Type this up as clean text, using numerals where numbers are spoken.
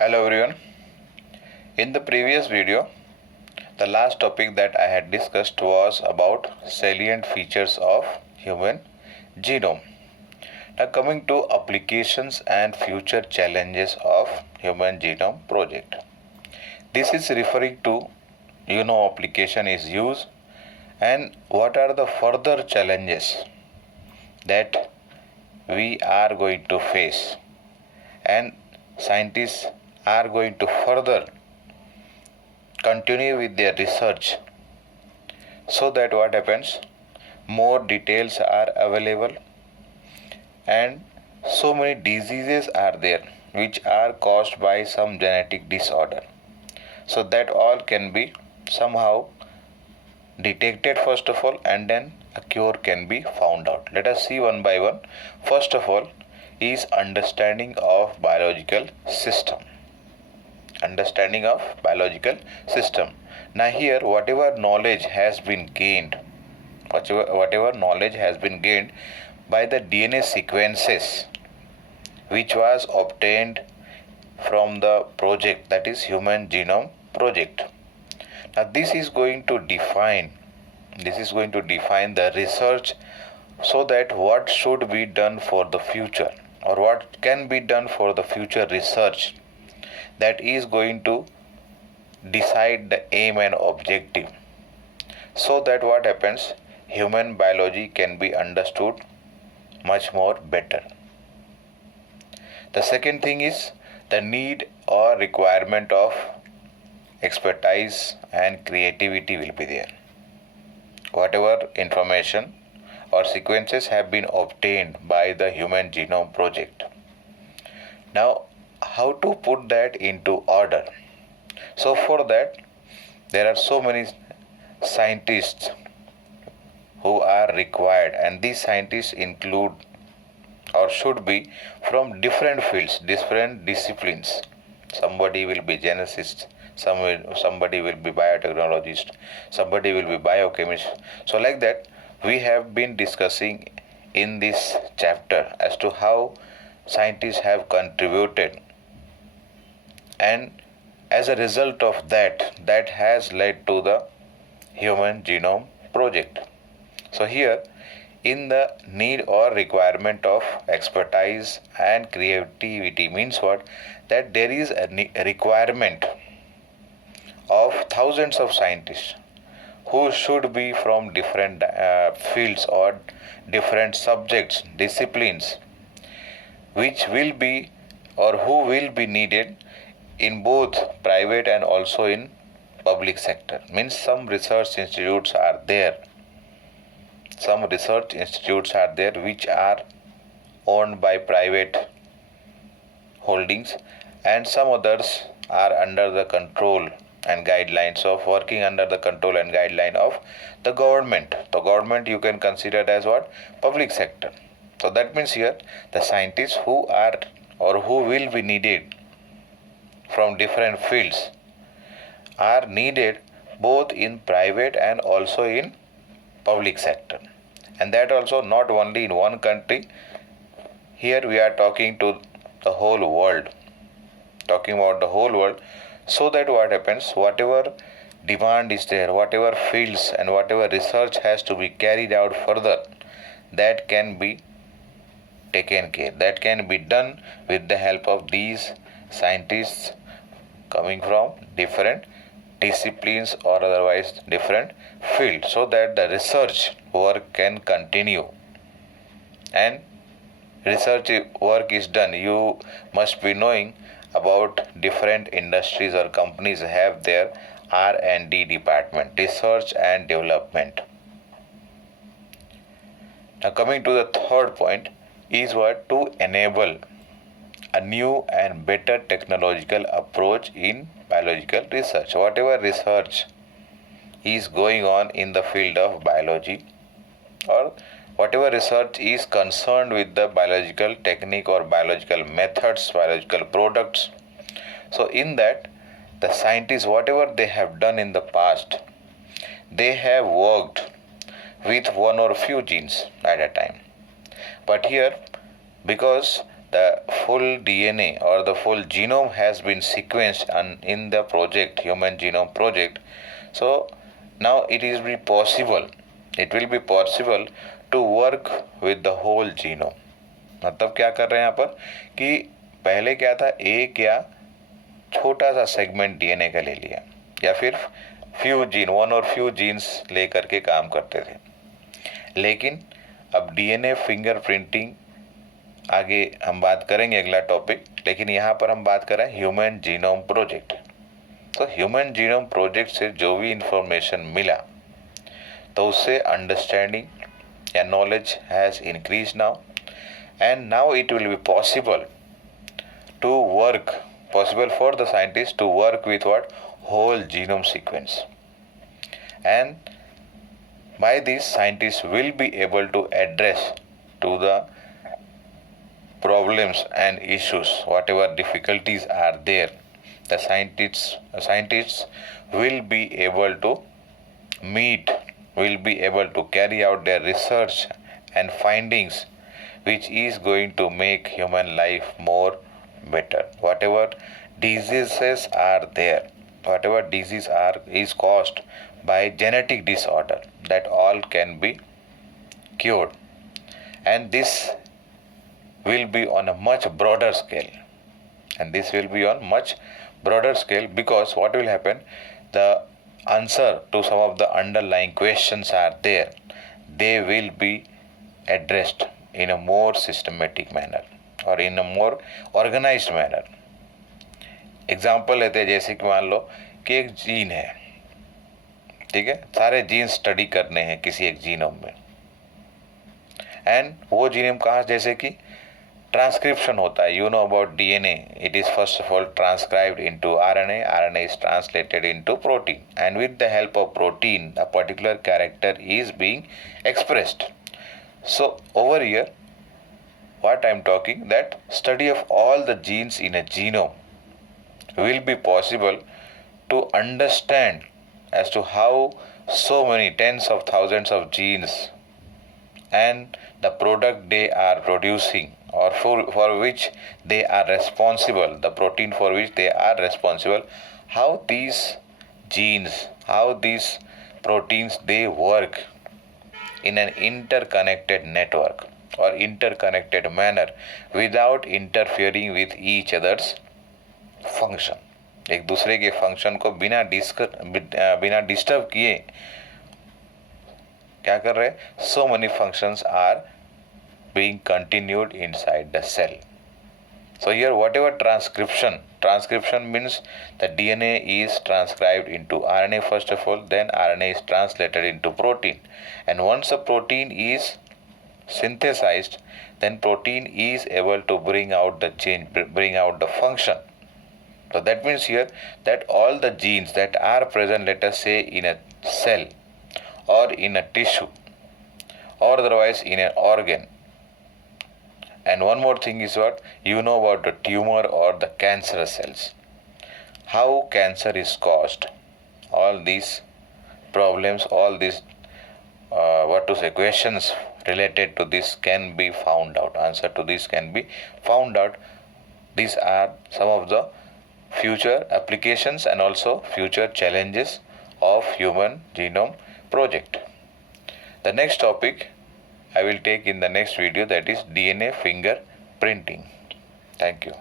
Hello everyone. In the previous video, the last topic that I had discussed was about salient features of human genome. Now coming to applications and future challenges of human genome project. This is referring to application is used and what are the further challenges that we are going to face, and scientists are going to further continue with their research so that what happens, more details are available and so many diseases are there which are caused by some genetic disorder, so that all can be somehow detected first of all, and then a cure can be found out. Let us see one by one. First of all is understanding of biological system. Understanding of biological system. Now here whatever knowledge has been gained by the DNA sequences which was obtained from the project, that is Human Genome Project. Now this is going to define the research, so that what should be done for the future, or what can be done for the future research, that is going to decide the aim and objective, so that what happens, human biology can be understood much more better. The second thing is the need or requirement of expertise and creativity will be there. Whatever information or sequences have been obtained by the Human Genome Project. Now, how to put that into order? So for that, there are so many scientists who are required, and these scientists include or should be from different fields, different disciplines. Somebody will be geneticist, somebody will be biotechnologist, somebody will be biochemist. So like that, we have been discussing in this chapter as to how scientists have contributed, and as a result of that has led to the Human Genome Project. So here, in the need or requirement of expertise and creativity means what? That there is a requirement of thousands of scientists who should be from different fields or different subjects, disciplines, which will be or who will be needed in both private and also in public sector. Means some research institutes are there which are owned by private holdings, and some others are under the control and guidelines of the government. The government you can consider as what? Public sector. So that means here the scientists who are or who will be needed from different fields are needed both in private and also in public sector, and that also not only in one country. Here we are talking to the whole world, so that what happens, whatever demand is there, whatever fields and whatever research has to be carried out further, that can be taken care, that can be done with the help of these scientists coming from different disciplines or otherwise different fields, so that the research work can continue and research work is done. You must be knowing about different industries or companies have their R&D department, research and development. Now coming to the third point is what? To enable a new and better technological approach in biological research. Whatever research is going on in the field of biology, or whatever research is concerned with the biological technique or biological methods, biological products, so in that the scientists, whatever they have done in the past, they have worked with one or few genes at a time. But here, because the full DNA or the full genome has been sequenced in the project, Human Genome Project. So now it will be possible to work with the whole genome. मतलब क्या कर रहे हैं यहाँ पर कि पहले क्या था, एक या छोटा सा सेगमेंट डीएनए का ले लिया या फिर वन और फ्यू जीन्स लेकर के काम करते थे, लेकिन अब डीएनए फिंगरप्रिंटिंग आगे हम बात करेंगे, अगला टॉपिक। लेकिन यहाँ पर हम बात कर रहे हैं ह्यूमन जीनोम प्रोजेक्ट। तो ह्यूमन जीनोम प्रोजेक्ट से जो भी इंफॉर्मेशन मिला तो उससे अंडरस्टैंडिंग या knowledge has increase now, and now it will be possible for the scientists to work with what? Whole genome sequence. And by this, scientists will be able to address to the problems and issues, whatever difficulties are there. The scientists will be able to carry out their research and findings, which is going to make human life more better. Whatever diseases are there, whatever disease is caused by genetic disorder, that all can be cured, and this will be on a much broader scale. Because what will happen, the answer to some of the underlying questions are there. They will be addressed in a more systematic manner और इन अ मोर organised manner. Example लेते हैं, जैसे कि मान लो कि एक gene है, ठीक है, सारे जीन स्टडी करने हैं किसी एक जीनोम में, एंड वो जीनोम कहाँ, जैसे कि ट्रांसक्रिप्शन होता है, you know about DNA, it is first of all transcribed into RNA, RNA is translated into protein, and with the help of protein a particular character is being expressed. So over here, what I am talking, that study of all the genes in a genome will be possible to understand as to how so many tens of thousands of genes and the product they are producing, or for which they are responsible, the protein for which they are responsible, how these genes, how these proteins, they work in an interconnected network or interconnected manner without interfering with each other's function. एक दूसरे के function को बिना disturb किए क्या कर रहे, so many functions are being continued inside the cell. So here whatever transcription means the DNA is transcribed into RNA first of all, then RNA is translated into protein, and once a protein is synthesized, then protein is able to bring out the change, bring out the function. So that means here that all the genes that are present, let us say in a cell or in a tissue or otherwise in an organ. And one more thing is what? You know about the tumor or the cancerous cells. How cancer is caused. All these problems, all these questions related to this can be found out. Answer to this can be found out. These are some of the future applications and also future challenges of Human Genome Project. The next topic I will take in the next video, that is DNA fingerprinting. Thank you.